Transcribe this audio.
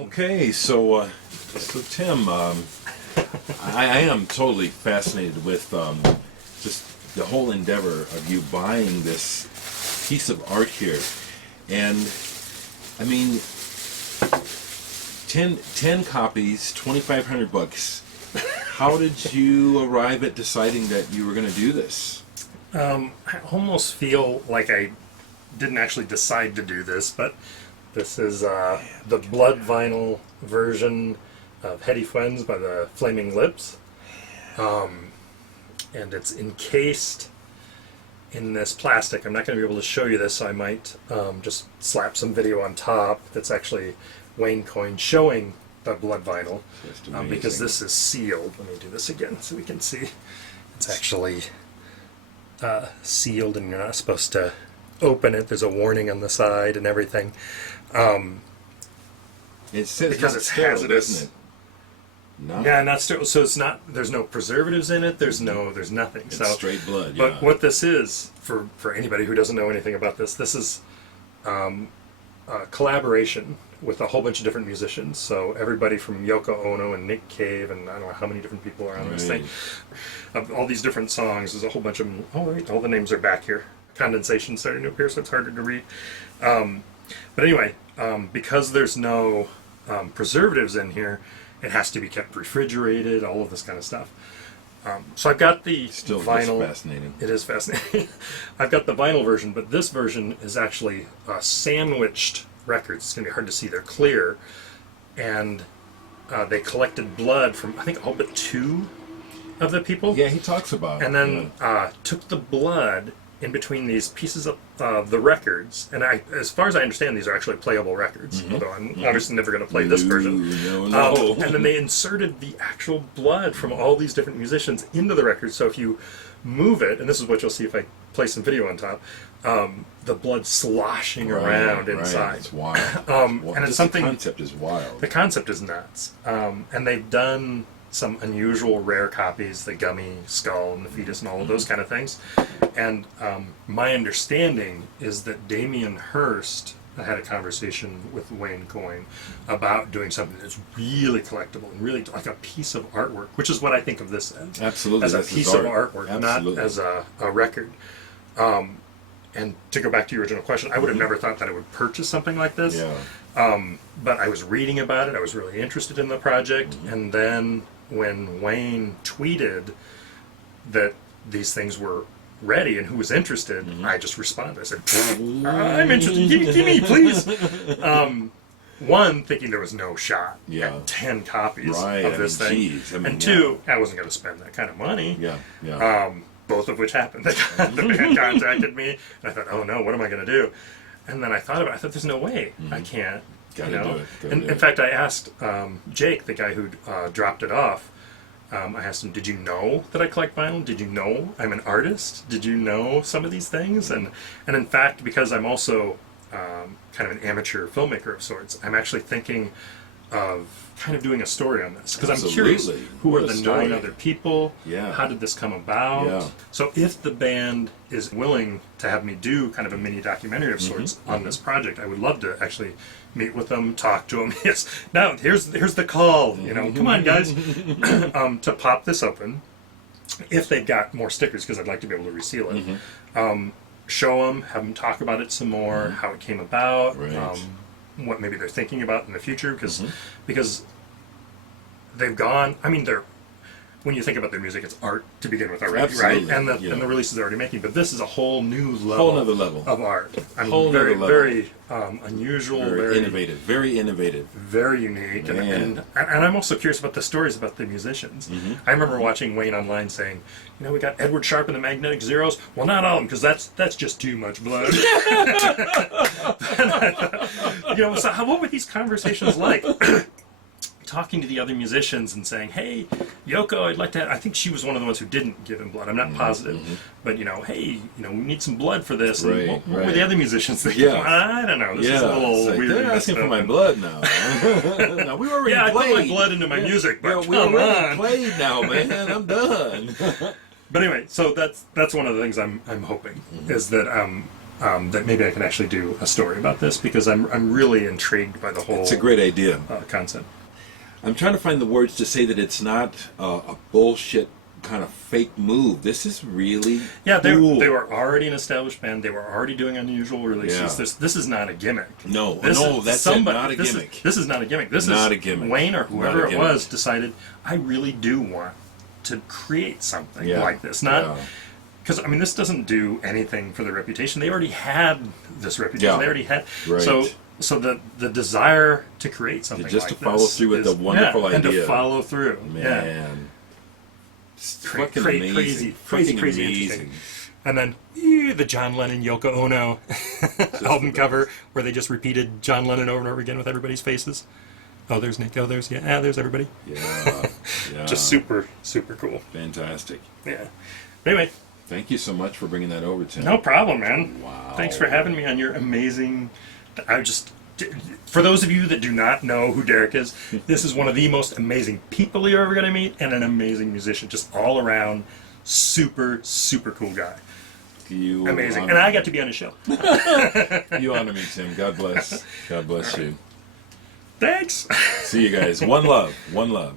Okay, so Tim, I am totally fascinated with just the whole endeavor of you buying this piece of art here, and I mean, 10 copies, $2,500. How did you arrive at deciding that you were going to do this? I almost feel like I didn't actually decide to do this, but this is the blood vinyl version of Hetty Friends by the Flaming Lips. And it's encased in this plastic. I'm not going to be able to show you this, so I might just slap some video on top that's actually Wayne Coyne showing the blood vinyl, because this is sealed. Let me do this again so we can see. It's actually sealed, and you're not supposed to open it. There's a warning on the side and everything. It says because it's hazardous, isn't it? No. Yeah, not sterile. So it's not. There's no preservatives in it. There's nothing. It's so straight blood. But Yeah. what this is, for anybody who doesn't know anything about this, this is a collaboration with a whole bunch of different musicians. So everybody from Yoko Ono and Nick Cave, and I don't know how many different people are on this thing. Of all these different songs, there's a whole bunch of them. Oh, wait, all the names are back here. Condensation starting to appear, so it's harder to read. But anyway, because there's no preservatives in here, it has to be kept refrigerated, all of this kind of stuff. So I've got the vinyl. Fascinating. It is fascinating. I've got the vinyl version, but this version is actually sandwiched records. It's going to be hard to see. They're clear. And they collected blood from, I think, all but 2 of the people. Yeah, he talks about it. And then took the blood in between these pieces of the records, and as far as I understand, these are actually playable records, although I'm obviously never going to play this version. No. And then they inserted the actual blood from all these different musicians into the record, so if you move it, and this is what you'll see if I play some video on top, the blood sloshing around inside. It's wild. And it's something. The concept is wild. The concept is nuts. And they've done some unusual rare copies, the gummy skull and the fetus and all of those kind of things. And my understanding is that Damien Hirst had a conversation with Wayne Coyne about doing something that's really collectible and really like a piece of artwork, which is what I think of this as. Absolutely. As a that's piece of artwork, not as a record. And to go back to your original question, I would have never thought that I would purchase something like this. Yeah. But I was reading about it. I was really interested in the project. And then when Wayne tweeted that these things were ready and who was interested, I just responded. I said, I'm interested. Give me, please. One, thinking there was no shot at 10 copies of this thing. Geez. And 2, I wasn't going to spend that kind of money. Yeah. Both of which happened. The band contacted me, and I thought, oh no, what am I going to do? And then I thought about it. I thought, there's no way. I can't. Gotta do it. In fact, I asked Jake, the guy who dropped it off, I asked him, did you know that I collect vinyl? Did you know I'm an artist? Did you know some of these things? And in fact, because I'm also kind of an amateur filmmaker of sorts, I'm actually thinking of kind of doing a story on this, because I'm curious, who are the 9 other people? Yeah. How did this come about? Yeah. So if the band is willing to have me do kind of a mini documentary of sorts on this project, I would love to actually meet with them, talk to them. Yes. Now here's the call. Come on, guys, to pop this open. If they've got more stickers, because I'd like to be able to reseal it. Show them, have them talk about it some more, how it came about. What maybe they're thinking about in the future, because they've gone. I mean, when you think about their music, it's art to begin with already, right? And the releases they're already making. But this is a whole new level, of art. I mean, very unusual, very innovative, very unique. And I'm also curious about the stories about the musicians. I remember watching Wayne online saying, we got Edward Sharpe and the Magnetic Zeros. Well, not all of them, because that's just too much blood. So what were these conversations like? Talking to the other musicians and saying, hey, Yoko, I'd like to I think she was one of the ones who didn't give him blood. I'm not positive. But, hey, we need some blood for this. And what were the other musicians thinking? I don't know. This is a little weird. They're asking for my blood now. No, we already played. I put my blood into my music, but we already played now, man. I'm done. But anyway, so that's one of the things I'm hoping, is that that maybe I could actually do a story about this, because I'm really intrigued by the whole. It's a great idea. Concept. I'm trying to find the words to say that it's not a bullshit kind of fake move. This is really cool. They were already an established band. They were already doing unusual releases. Yeah. This is not a gimmick. No, This is that's somebody- not a gimmick. This is not a gimmick. This Not is a gimmick. Wayne or Not whoever a it gimmick. was decided, I really do want to create something Yeah. like this. Not Yeah. because I mean, this doesn't do anything for the reputation. They already had this reputation. Yeah. They already had Right. So the desire to create something Just like to follow this through with is- the wonderful and to idea. follow through. Yeah. Man. It's fucking amazing. Crazy, Fucking crazy amazing. interesting. And then the John Lennon Yoko Ono album cover, where they just repeated John Lennon over and over again with everybody's faces. Oh, there's Nick. Oh, there's there's everybody. Yeah. Yeah. Just super cool. Fantastic. Yeah. Anyway, Thank you so much for bringing that over, Tim. no problem, man. Wow. Thanks for having me on your amazing. For those of you that do not know who Dereck is, this is one of the most amazing people you're ever going to meet, and an amazing musician, just all around, super cool guy. You Amazing. honor And I me. got to be on his show. You honor me, Tim. God bless. God bless you. Thanks. See you guys. One love. One love.